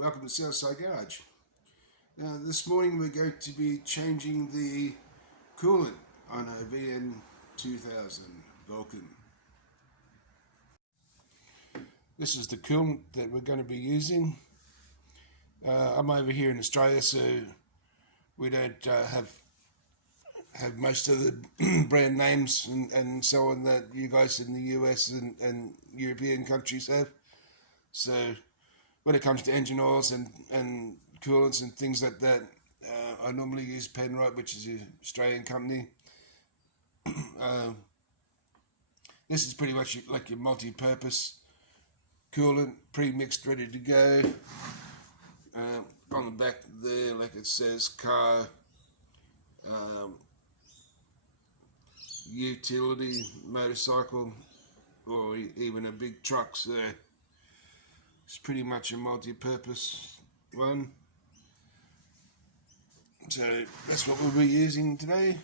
welcome to Southside Garage. This morning we're going to be changing the coolant on a VN2000 Vulcan. This is the coolant that we're going to be using. I'm over here in Australia, so we don't have most of the brand names and so on that you guys in the US and European countries have. So when it comes to engine oils and coolants and things like that, I normally use Penrite, which is an Australian company. This is pretty much like your multi-purpose coolant, pre-mixed, ready to go. On the back there, like it says, car, utility, motorcycle, or even a big truck. So it's pretty much a multi-purpose one. So that's what we'll be using today.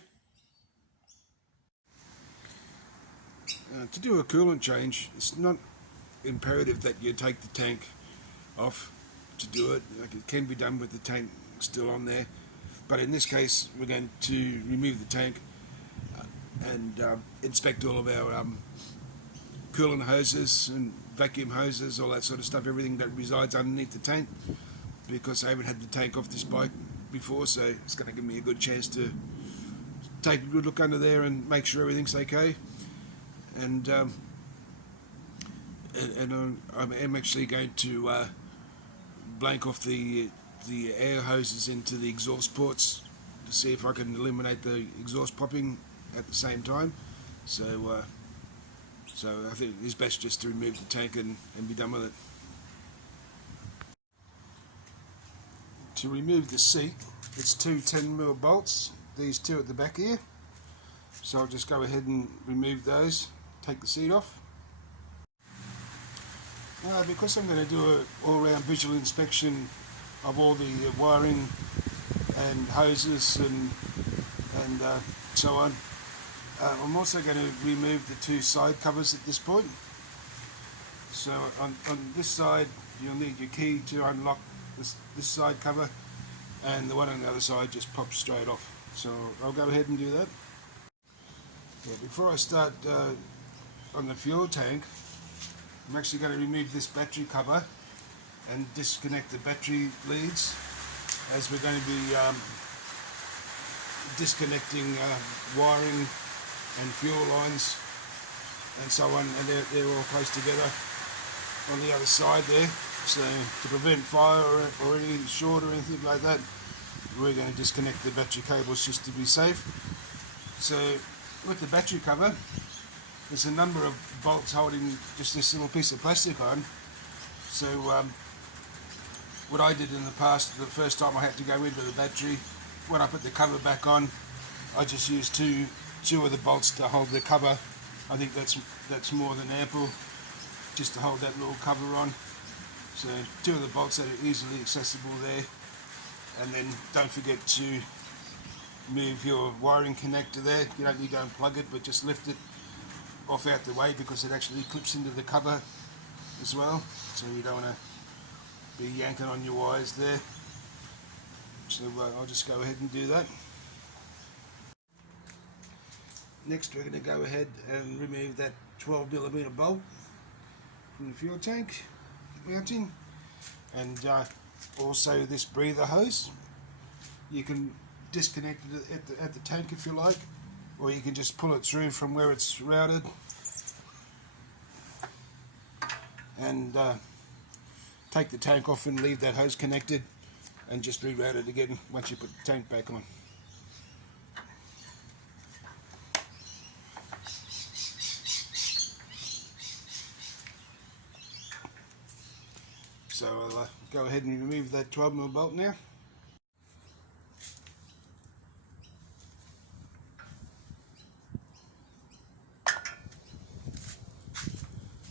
To do a coolant change, it's not imperative that you take the tank off to do it. Like, it can be done with the tank still on there, but in this case we're going to remove the tank and inspect all of our coolant hoses and vacuum hoses, all that sort of stuff, everything that resides underneath the tank, because I haven't had the tank off this bike before, so it's going to give me a good chance to take a good look under there and make sure everything's okay. And I'm actually going to blank off the air hoses into the exhaust ports to see if I can eliminate the exhaust popping at the same time. So I think it's best just to remove the tank and be done with it. To remove the seat, it's two 10mm bolts, these two at the back here. So I'll just go ahead and remove those, take the seat off. Because I'm going to do an all-round visual inspection of all the wiring and hoses and so on, I'm also going to remove the two side covers at this point. So on this side you'll need your key to unlock this side cover, and the one on the other side just pops straight off. So I'll go ahead and do that. Before I start on the fuel tank, I'm actually going to remove this battery cover and disconnect the battery leads, as we're going to be disconnecting wiring and fuel lines and so on, and they're all close together on the other side there. So to prevent fire or any short or anything like that, we're going to disconnect the battery cables just to be safe. So with the battery cover, there's a number of bolts holding just this little piece of plastic on. So what I did in the past, the first time I had to go into the battery, when I put the cover back on, I just used two of the bolts to hold the cover. I think that's more than ample just to hold that little cover on. So two of the bolts that are easily accessible there, and then don't forget to move your wiring connector there. You don't need to unplug it, but just lift it off out the way, because it actually clips into the cover as well, so you don't want to be yanking on your wires there. So I'll just go ahead and do that. Next we're going to go ahead and remove that 12mm bolt from the fuel tank mounting, and also this breather hose. You can disconnect it at the tank if you like, or you can just pull it through from where it's routed and take the tank off and leave that hose connected, and just reroute it again once you put the tank back on. So I'll go ahead and remove that 12mm bolt now.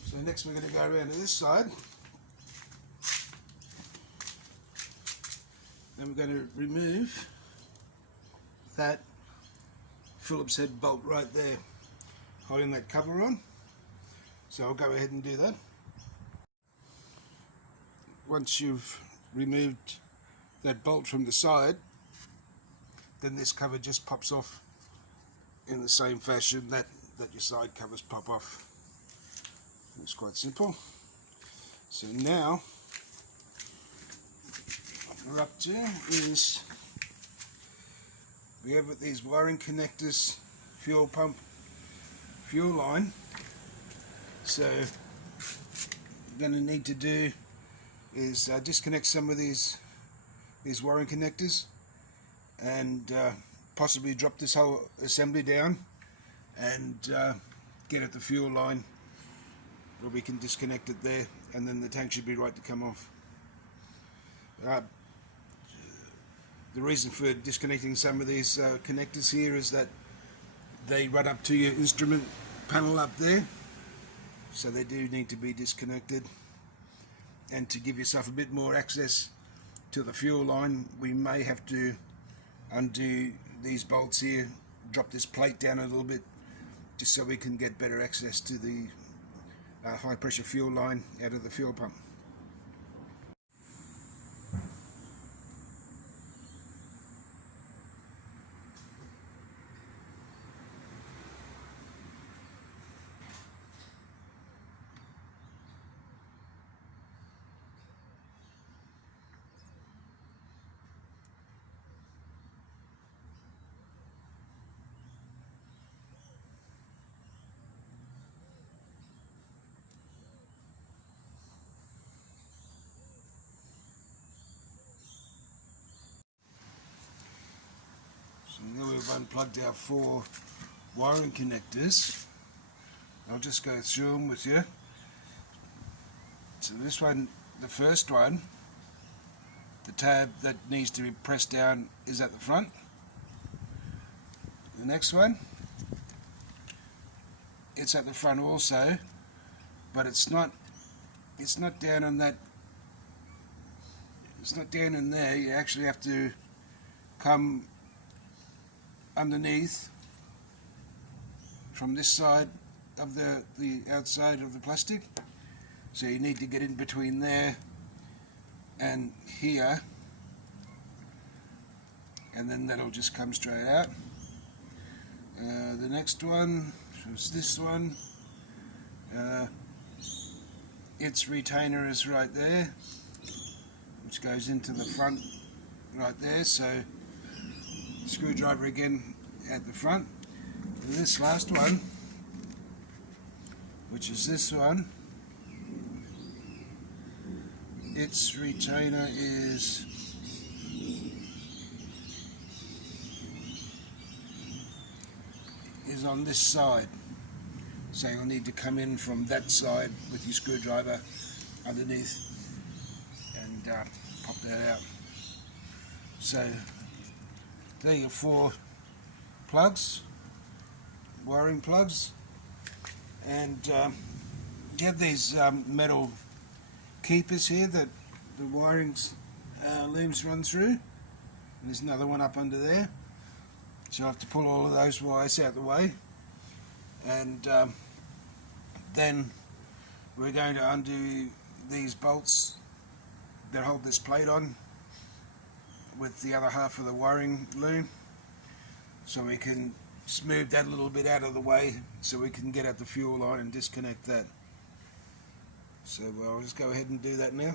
So next we're going to go around to this side, and we're going to remove that Phillips head bolt right there, holding that cover on. So I'll go ahead and do that. Once you've removed that bolt from the side, then this cover just pops off in the same fashion that your side covers pop off. It's quite simple. So now what we're up to is we have these wiring connectors, fuel pump, fuel line. So what we're going to need to do is disconnect some of these wiring connectors and possibly drop this whole assembly down and get at the fuel line where we can disconnect it there, and then the tank should be right to come off. The reason for disconnecting some of these connectors here is that they run up to your instrument panel up there, so they do need to be disconnected. And to give yourself a bit more access to the fuel line, we may have to undo these bolts here, drop this plate down a little bit, just so we can get better access to the high pressure fuel line out of the fuel pump. So now we've unplugged our 4 wiring connectors. I'll just go through them with you. So this one, the first one, the tab that needs to be pressed down is at the front. The next one, it's at the front also, but it's not down on that, it's not down in there. You actually have to come underneath from this side of the outside of the plastic. So you need to get in between there and here, and then that'll just come straight out. The next one was this one. Its retainer is right there, which goes into the front right there. So screwdriver again at the front. And this last one, which is this one, its retainer is on this side, so you'll need to come in from that side with your screwdriver underneath and pop that out. So there are your 4 plugs, wiring plugs, and you have these metal keepers here that the wiring's looms run through, and there's another one up under there, so I have to pull all of those wires out of the way, and then we're going to undo these bolts that hold this plate on with the other half of the wiring loom, so we can smooth that a little bit out of the way so we can get at the fuel line and disconnect that. So I'll just go ahead and do that now.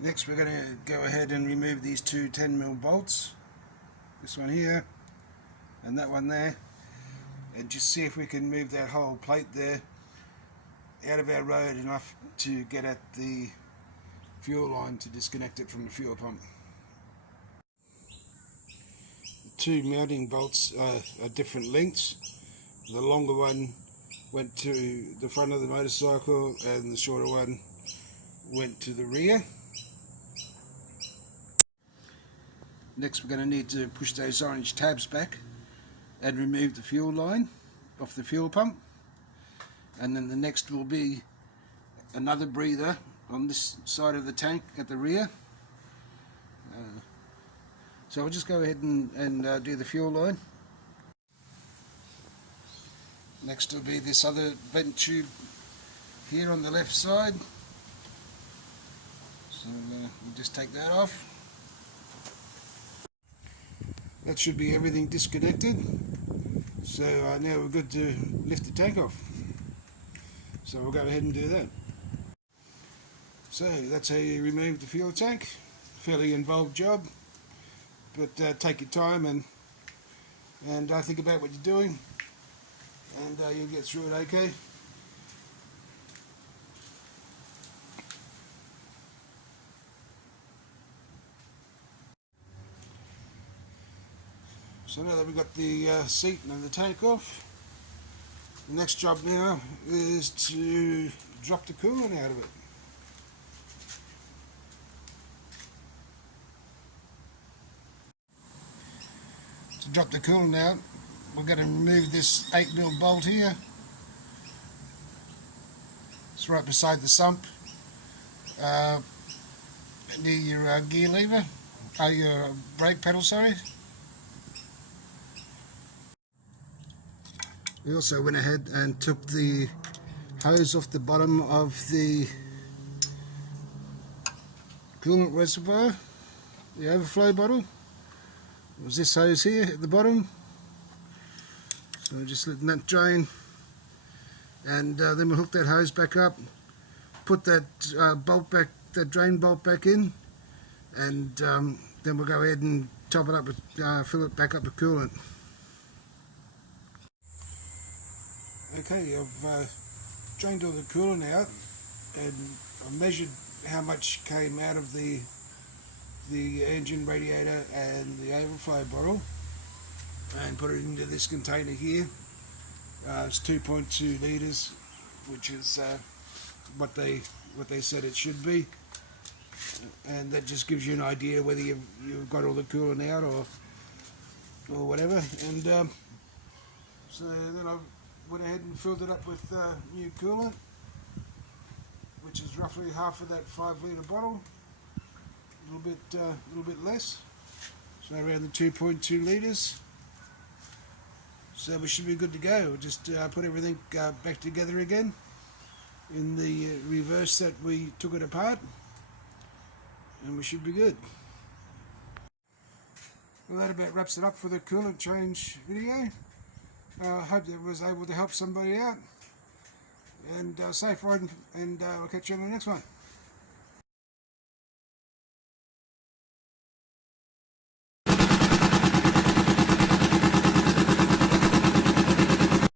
Next we're going to go ahead and remove these 2 10mm bolts, this one here and that one there, and just see if we can move that whole plate there out of our road enough to get at the fuel line to disconnect it from the fuel pump. The 2 mounting bolts are different lengths. The longer one went to the front of the motorcycle and the shorter one went to the rear. Next we're going to need to push those orange tabs back and remove the fuel line off the fuel pump, and then the next will be another breather on this side of the tank at the rear. So I'll just go ahead and do the fuel line. Next will be this other vent tube here on the left side. So we'll just take that off. That should be everything disconnected. So now we're good to lift the tank off. So we'll go ahead and do that. So that's how you remove the fuel tank. Fairly involved job, but take your time and think about what you're doing, and you'll get through it okay. So now that we've got the seat and the tank off, the next job now is to drop the coolant out of it. To drop the coolant out, we're going to remove this 8mm bolt here. It's right beside the sump, near your gear lever, your brake pedal, sorry. We also went ahead and took the hose off the bottom of the coolant reservoir, the overflow bottle. It was this hose here at the bottom. So just letting that drain, and then we'll hook that hose back up, put that bolt back, that drain bolt back in, and then we'll go ahead and top it up with, fill it back up with coolant. Okay, I've drained all the coolant out, and I measured how much came out of the engine radiator and the overflow bottle, and put it into this container here. It's 2.2 litres, which is what they said it should be, and that just gives you an idea whether you've got all the coolant out or whatever. And so then I went ahead and filled it up with new coolant, which is roughly half of that 5-litre bottle, a little bit less, so around the 2.2 litres. So we should be good to go. We'll just put everything back together again in the reverse that we took it apart, and we should be good. Well, that about wraps it up for the coolant change video. I hope that was able to help somebody out, and safe riding, and I'll catch you on the next one.